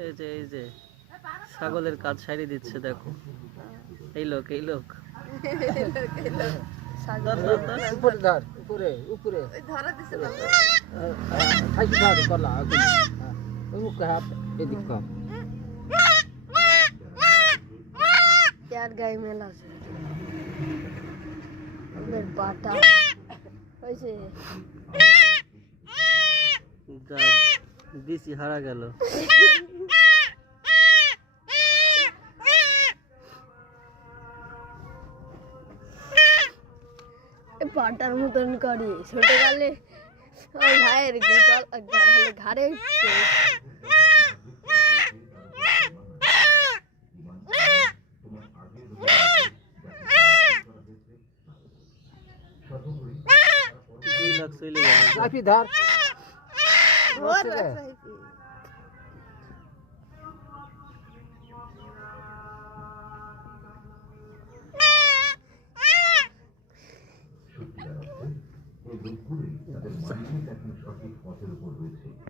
এই যে ছাগলের কাজ সারি দিচ্ছে দেখো। এই লোক উপরে ধর, উপরে উপরে ধরা দিছে না থাকি ধর করলা মুখ হাত এদিক কর यार गाय मेला আছে ওদের বাটা হইছে দিছি হারা গেল। পাটার মতন করি ছোটকালে ওই ভাইয়ের ঘাড়ে চলে গেল। রাখি ধর এই দিকগুলি তাদের মানসিক এখন সঠিক পথের উপর রয়েছে।